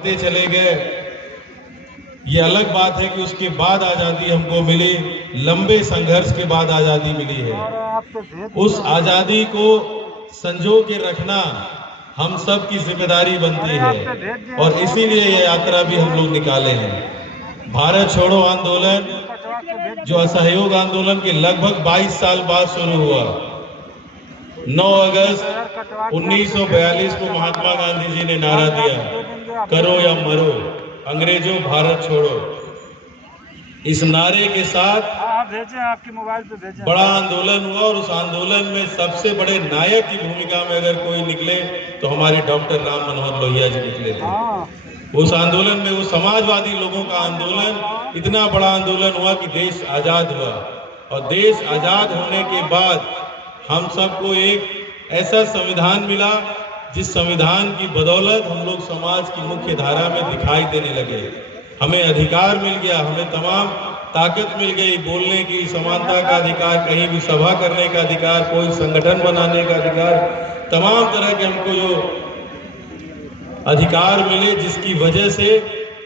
बढ़ते चले गए। ये अलग बात है कि उसके बाद आजादी हमको मिली, लंबे संघर्ष के बाद आजादी मिली है। उस आजादी को संजो के रखना हम सब की जिम्मेदारी बनती है और इसीलिए यह यात्रा भी हम लोग निकाले हैं। भारत छोड़ो आंदोलन जो असहयोग आंदोलन के लगभग 22 साल बाद शुरू हुआ, 9 अगस्त 1942 को महात्मा गांधी जी ने नारा दिया, करो या मरो, अंग्रेजों भारत छोड़ो। इस नारे के साथ आपके मोबाइल पे भेजें, बड़ा आंदोलन हुआ और उस आंदोलन में सबसे बड़े नायक की भूमिका में अगर कोई निकले तो हमारे डॉक्टर राम मनोहर लोहिया जी निकले थे। उस आंदोलन में वो समाजवादी लोगों का आंदोलन इतना बड़ा आंदोलन हुआ कि देश आजाद हुआ और देश आजाद होने के बाद हम सबको एक ऐसा संविधान मिला जिस संविधान की बदौलत हम लोग समाज की मुख्य धारा में दिखाई देने लगे। हमें अधिकार मिल गया, हमें तमाम ताकत मिल गई, बोलने की समानता का अधिकार, कहीं भी सभा करने का अधिकार, कोई संगठन बनाने का अधिकार, तमाम तरह के हमको जो अधिकार मिले जिसकी वजह से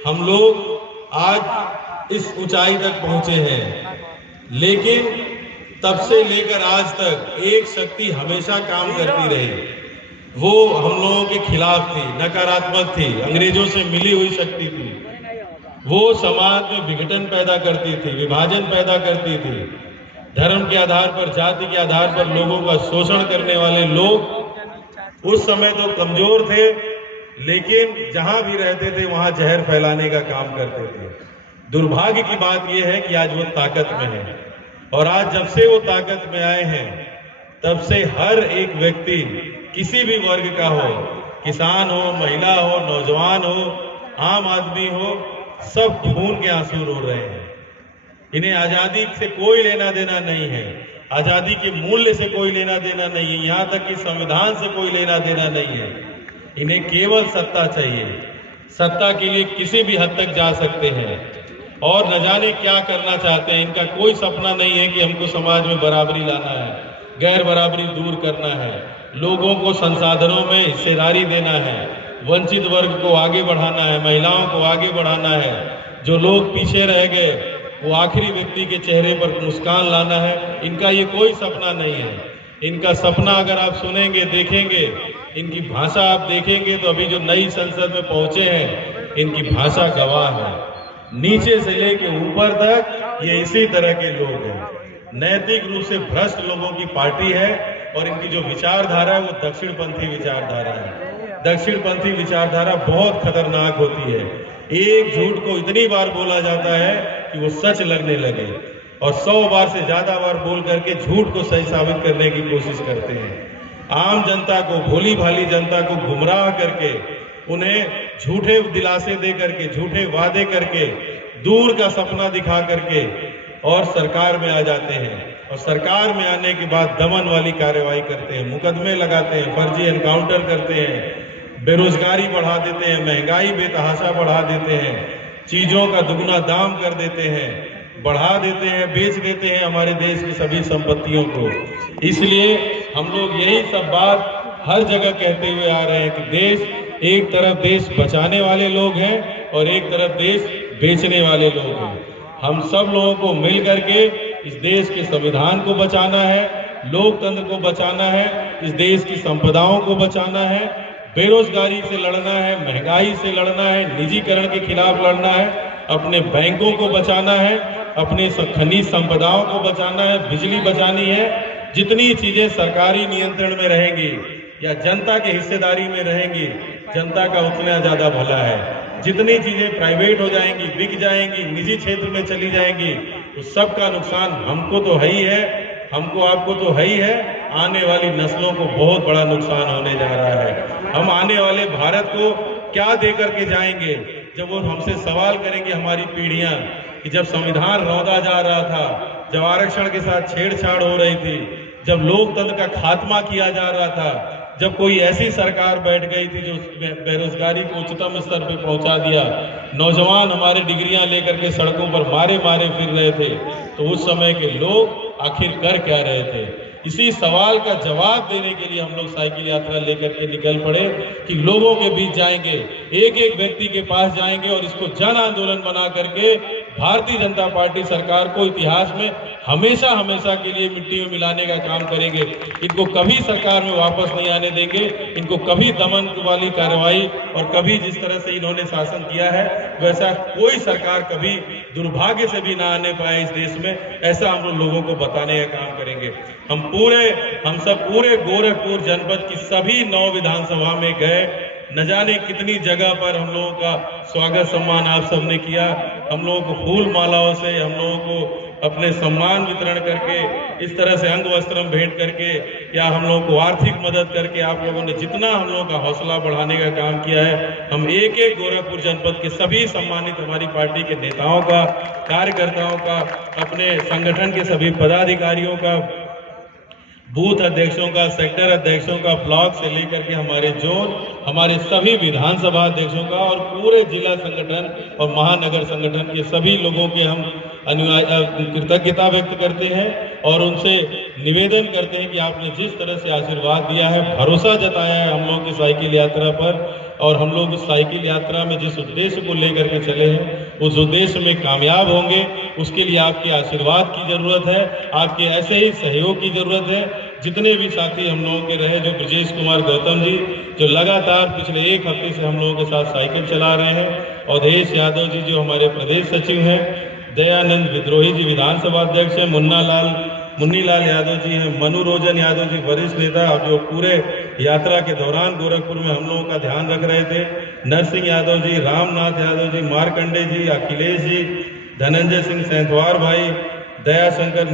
हम लोग आज इस ऊंचाई तक पहुंचे हैं। लेकिन तब से लेकर आज तक एक शक्ति हमेशा काम करती रही, वो हम लोगों के खिलाफ थी, नकारात्मक थी, अंग्रेजों से मिली हुई शक्ति थी। वो समाज में विघटन पैदा करती थी, विभाजन पैदा करती थी, धर्म के आधार पर, जाति के आधार पर लोगों का शोषण करने वाले लोग उस समय तो कमजोर थे, लेकिन जहां भी रहते थे वहां जहर फैलाने का काम करते थे। दुर्भाग्य की बात यह है कि आज वो ताकत में है और आज जब से वो ताकत में आए हैं तब से हर एक व्यक्ति किसी भी वर्ग का हो, किसान हो, महिला हो, नौजवान हो, आम आदमी हो, सब खून के आंसू रो रहे हैं। इन्हें आजादी से कोई लेना देना नहीं है, आजादी के मूल्य से कोई लेना देना नहीं है, यहाँ तक कि संविधान से कोई लेना देना नहीं है। इन्हें केवल सत्ता चाहिए, सत्ता के लिए किसी भी हद तक जा सकते हैं और न जाने क्या करना चाहते हैं। इनका कोई सपना नहीं है कि हमको समाज में बराबरी लाना है, गैर बराबरी दूर करना है, लोगों को संसाधनों में हिस्सेदारी देना है, वंचित वर्ग को आगे बढ़ाना है, महिलाओं को आगे बढ़ाना है, जो लोग पीछे रह गए वो आखिरी व्यक्ति के चेहरे पर मुस्कान लाना है। इनका ये कोई सपना नहीं है। इनका सपना अगर आप सुनेंगे, देखेंगे, इनकी भाषा आप देखेंगे तो अभी जो नई संसद में पहुंचे हैं इनकी भाषा गवाह है। नीचे से लेके ऊपर तक ये इसी तरह के लोग हैं, नैतिक रूप से भ्रष्ट लोगों की पार्टी है और इनकी जो विचारधारा है वो दक्षिणपंथी विचारधारा है। दक्षिणपंथी विचारधारा बहुत खतरनाक होती है। एक झूठ को इतनी बार बोला जाता है कि वो सच लगने लगे और 100 बार से ज्यादा बार बोल करके झूठ को सही साबित करने की कोशिश करते हैं। आम जनता को, भोली भाली जनता को गुमराह करके, उन्हें झूठे दिलासे दे करके, झूठे वादे करके, दूर का सपना दिखा करके और सरकार में आ जाते हैं और सरकार में आने के बाद दमन वाली कार्रवाई करते हैं, मुकदमे लगाते हैं, फर्जी एनकाउंटर करते हैं, बेरोजगारी बढ़ा देते हैं, महंगाई बेतहाशा बढ़ा देते हैं, चीजों का दुगना दाम कर देते हैं, बढ़ा देते हैं, बेच देते हैं हमारे देश की सभी संपत्तियों को। इसलिए हम लोग यही सब बात हर जगह कहते हुए आ रहे हैं कि देश, एक तरफ देश बचाने वाले लोग हैं और एक तरफ देश बेचने वाले लोग हैं। हम सब लोगों को मिल करके इस देश के संविधान को बचाना है, लोकतंत्र को बचाना है, इस देश की संपदाओं को बचाना है, बेरोजगारी से लड़ना है, महंगाई से लड़ना है, निजीकरण के खिलाफ लड़ना है, अपने बैंकों को बचाना है, अपने खनिज संपदाओं को बचाना है, बिजली बचानी है। जितनी चीजें सरकारी नियंत्रण में रहेंगी या जनता के हिस्सेदारी में रहेंगी, जनता का उतना ज्यादा भला है। जितनी चीजें प्राइवेट हो जाएंगी, बिक जाएंगी, निजी क्षेत्र में चली जाएंगी, तो सबका नुकसान हमको तो है ही है, हमको आपको तो है ही है, आने वाली नस्लों को बहुत बड़ा नुकसान होने जा रहा है। हम आने वाले भारत को क्या दे करके जाएंगे जब वो हमसे सवाल करेंगे, हमारी पीढ़ियां, कि जब संविधान रौंदा जा रहा था, जब आरक्षण के साथ छेड़छाड़ हो रही थी, जब लोकतंत्र का खात्मा किया जा रहा था, जब कोई ऐसी सरकार बैठ गई थी जो बेरोजगारी को उच्चतम स्तर पे पहुंचा दिया, नौजवान हमारे डिग्रियां लेकर के सड़कों पर मारे मारे फिर रहे थे, तो उस समय के लोग आखिर कर क्या रहे थे? इसी सवाल का जवाब देने के लिए हम लोग साइकिल यात्रा लेकर के निकल पड़े कि लोगों के बीच जाएंगे, एक एक व्यक्ति के पास जाएंगे और इसको जन आंदोलन बना करके भारतीय जनता पार्टी सरकार को इतिहास में हमेशा हमेशा के लिए मिट्टी में मिलाने का काम करेंगे। इनको कभी सरकार में वापस नहीं आने देंगे, इनको कभी दमन वाली कार्रवाई और कभी जिस तरह से इन्होंने शासन किया है वैसा कोई सरकार कभी दुर्भाग्य से भी ना आने पाए इस देश में, ऐसा हम लोगों को बताने का काम करेंगे। हम सब पूरे गोरखपुर जनपद की सभी 9 विधानसभा में गए, न जाने कितनी जगह पर हम लोगों का स्वागत सम्मान आप सबने किया। हम लोगों को फूल मालाओं से, हम लोगों को अपने सम्मान वितरण करके, इस तरह से अंग वस्त्रम भेंट करके या हम लोगों को आर्थिक मदद करके आप लोगों ने जितना हम लोगों का हौसला बढ़ाने का काम किया है, हम एक एक गोरखपुर जनपद के सभी सम्मानित हमारी पार्टी के नेताओं का, कार्यकर्ताओं का, अपने संगठन के सभी पदाधिकारियों का, बूथ अध्यक्षों का, सेक्टर अध्यक्षों का, ब्लॉक से लेकर के हमारे जोन, हमारे सभी विधानसभा अध्यक्षों का और पूरे जिला संगठन और महानगर संगठन के सभी लोगों के हम कृतज्ञता व्यक्त करते हैं और उनसे निवेदन करते हैं कि आपने जिस तरह से आशीर्वाद दिया है, भरोसा जताया है हम लोग की साइकिल यात्रा पर, और हम लोग इस साइकिल यात्रा में जिस उद्देश्य को लेकर के चले हैं उस उद्देश्य में कामयाब होंगे। उसके लिए आपके आशीर्वाद की जरूरत है, आपके ऐसे ही सहयोग की जरूरत है। जितने भी साथी हम लोगों के रहे, जो ब्रजेश कुमार गौतम जी जो लगातार पिछले 1 हफ्ते से हम लोगों के साथ साइकिल चला रहे हैं, अवधेश यादव जी जो हमारे प्रदेश सचिव हैं, दयानंद विद्रोही जी विधानसभा अध्यक्ष हैं, मुन्नीलाल यादव जी हैं, मनोरोजन यादव जी वरिष्ठ नेता जो पूरे यात्रा के दौरान गोरखपुर में हम लोगों का ध्यान रख रहे थे, नरसिंह यादव जी, रामनाथ यादव जी, मार्कंडे जी, अखिलेश जी, धनंजय सिंह सेंथवार भाई, दयाशंकर